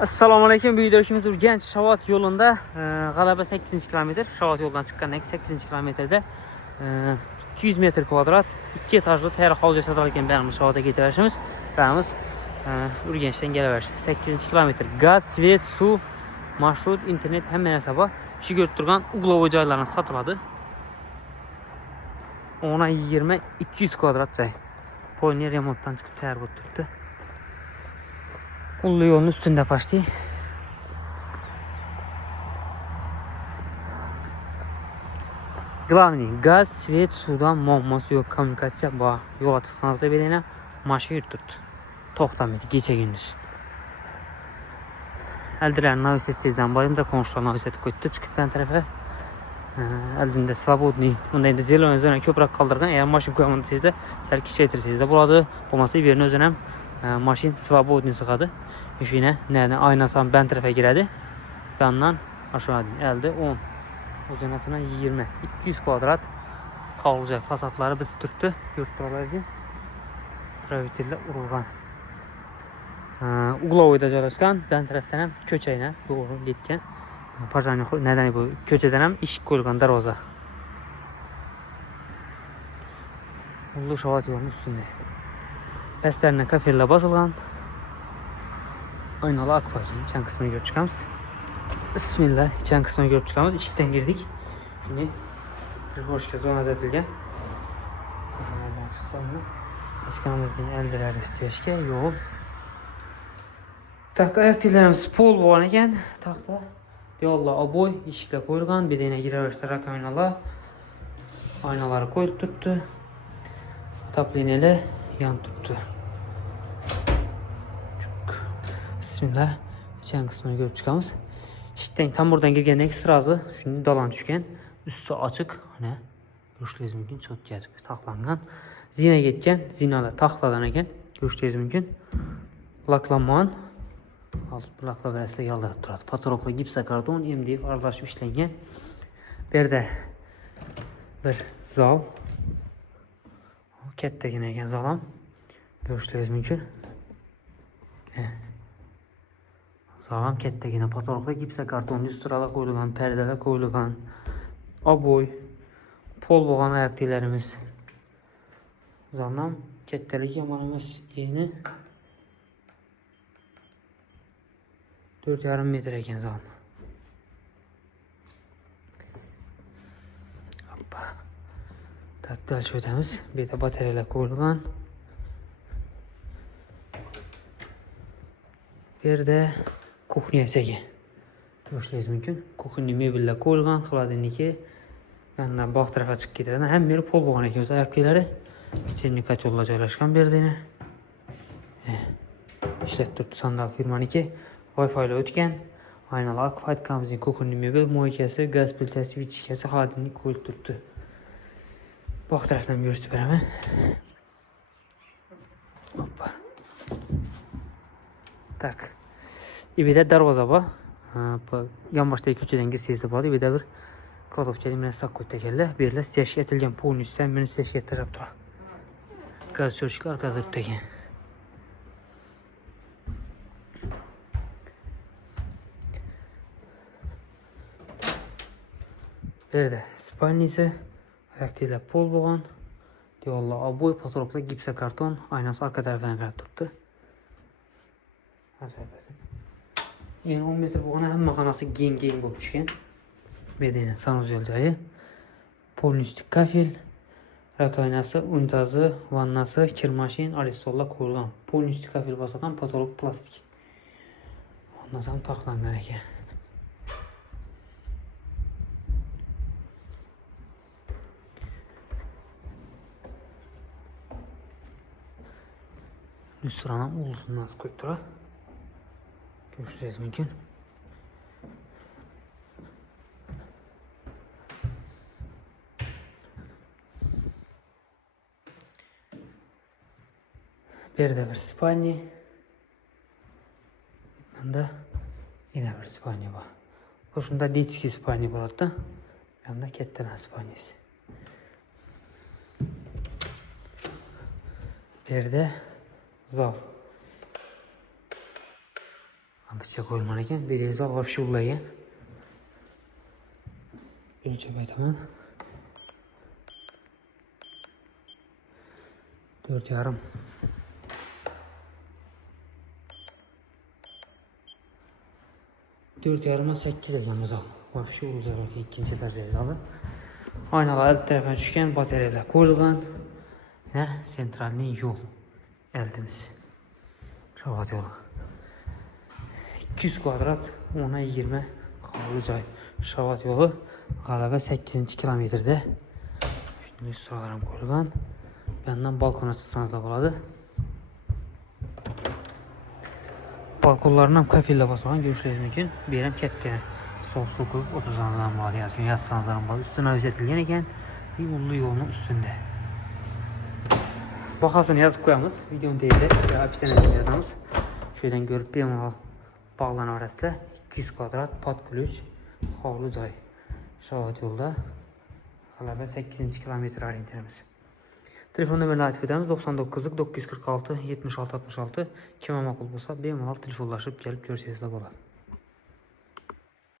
Assalomu alaykum. Bu videomiz Urganch Shavot yo'lida G'alaba 8-kilometr. Shavot yo'ldan chiqqandan 8-kilometrda 200 metr kvadrat 2 etajli tayyor hovli sotadigan beramiz. Shavotga ketaverishimiz. Beramiz Urganchdan kelaverishdi. 8-kilometr. Gaz, svet, suv, marshrut, internet hamma narsa bor. Shu ko'rib turgan uglovoy joylarni sotiladi. 10-20 200 kvadrat joy. Polni remontdan chiqib tayyor bo'lib turibdi. Ulu yo'lun üstünde başlay. Главный gaz, svet, sudan muammosi yo'q, kommunikatsiya bor. Yo'l chiqsangiz da bedene mashina yurtirdi. To'xtamaydi kecha gündüz. Eldiler navigatsiyasidan boyimda konuşlar navigatsiyasi ko'ydi, chiqib ben tarafa. Eldinde svobodniy, unda endi zelenoy zona ko'proq qoldirgan. Eğer mashina qo'yaman desangizda, sal kichaytirsangizda bo'ladi. Bo'lmasa bu yerni o'zini ham mashina svobodniy sig'adi. Shuna nerede aynasam ben tarafa giradi. Benden aşağı elde 10. Uzunasına 20. 200 kvadrat kalacak. Fasatları biz tuttu. Yurtlarımızın travertirler urulgan. Uglovoyda joylashgan. Ben tarafdan ham ko'chayni doğru yetgan. Pajani neden bu ko'chadan ham eshik qo'yilgan darvoza. Ulu Shavot yo'lning ustunda. Pastlarına kafeler bosilgan. Aynalı akvaryum içen kısmını görüp çıkamız. Bismillah, içen kısmını görüp çıkamız. İçten girdik. Şimdi bir hoşça zona zatilgen. Zamandan çıktığında eşkanımızın eldeleri istiyorşke yol. Tak ayak dillerimiz pol var eken. Takta yolla aboy işikle koyulgan. Bedene gireverişte rak aynaları koyup tuttu. Taplinele yan tuttu. Bismillah. İçen kısmını görüp çıkamız. İşte tam buradan girgenden sırası şimdi dalan düşken. Üstü açık. Hani görüşleriniz mümkün. Çok gelip taklangan. Zina getken. Zinada takladan eken. Görüşleriniz mümkün. Laklanman. Alıp lakla veresiyle yaldırıp duradu. Patorokla gipsa karton emdeyip arlaşıp işlengen. Bir de bir zal. Kettegin eken zalam. Görüşleriniz mümkün. Sağlam kettegine patorokla gipsa karton üst sırala koyulgan, perdeler koyulgan, aboy, pol boğan ayak dilerimiz. Zanam kettelik yamanımız yeni 4,5 metre eken zan. Hoppa. Takdal şöydemiz. Bir de bataryalar koyulgan. Bir de kuxnya segi. Görüşleriniz mümkün. Kuxnya mebellar koyulgan, xolodilniki yandan baq tarafa chiqib ketadi. Ham beri pol bo'lgan ekan o'z oyoqliklari. Stenli kotollar joylashgan bu yerda. Ishlatib turibdi sandal firmaniki. Wi-Fi ile o'tgan. Aynalar akvatkamizning kuxnya mebel, moykasi, gaz plitasi, vichkasi, xolodilnik qo'yilib turibdi. Baq tarafdan ko'rsatib beraman. Hoppa. Tak. İbide darvoza var. Yan baştaki köçeden gitseydi var. İbide bir kladovçeli mene sakko tekerle. Birle steşki etilgen poğun üstten menü steşki ettirip durar. Gaz çölçükler arkada teken. Bir de spalnisi. Ayaktıyla pol boğan. Diyorlar aboy patorokla gipsa karton. Aynası arka tarafına kadar tuttu. Yani 10 metre boğana hem makanası gen bulup düşken. Bedene sanuzel joyi. Polnistik kafel. Rakovinasi, unitazı, vannası, kirmaşin, aristolla koyulgan. Polnistik kafel basadan patolog plastik. Ondan sonra taklangan eken. Üstüranam ulusunu nasıl koyup durar. Görüşürüz mümkün. Bir de bir spalni. Yanda yine bir spalni var. Koşunda ditski spalni burada. Yanda kettena spalnisi. Bir de zal. Sandıkça koyulman ekan. Beringiz alg'a shuvlagan. Ölçep aytaman. 4,5. 4,5'dan 8 ekan bu zal. Vafşı uzaraq ikinci dərəcə zalı. Aynalar alt tərəfə düşkən, batareyalar qoyulğan. Və sentralni yol əldimiz. Şabat yolu. 200 kvadrat, 10'a 20 Xavlucay Şabat yolu. Qələbə 8-ci kilometrdə. Şimdi üst sıralarım qoyulğan. Yandan balkona çıxsanız da buladı. Balkonlarından kafillə basılan görüşləriniz mümkün. Birəm kətdənə sol su qoyub 30-dan buladı yazın. Yazsanızdan buladı. Üstünə özetілген ekan. Yollu yolunun üstündə. Baxasını yazıb qoyamız. Videonun deyildi. Apisənəsini yazamız. Şöydən görüb bir mal bağlan arasında 200 kvadrat pat kulüç Xavlucay Şavat yolda. Qələbə 8-ci kilometr orientirimiz. Telefon nömrəni atif edəmiz 99 946 76 66. Kimə maqul bolsa bemalol telefonlaşıb gəlib görsəniz də болады.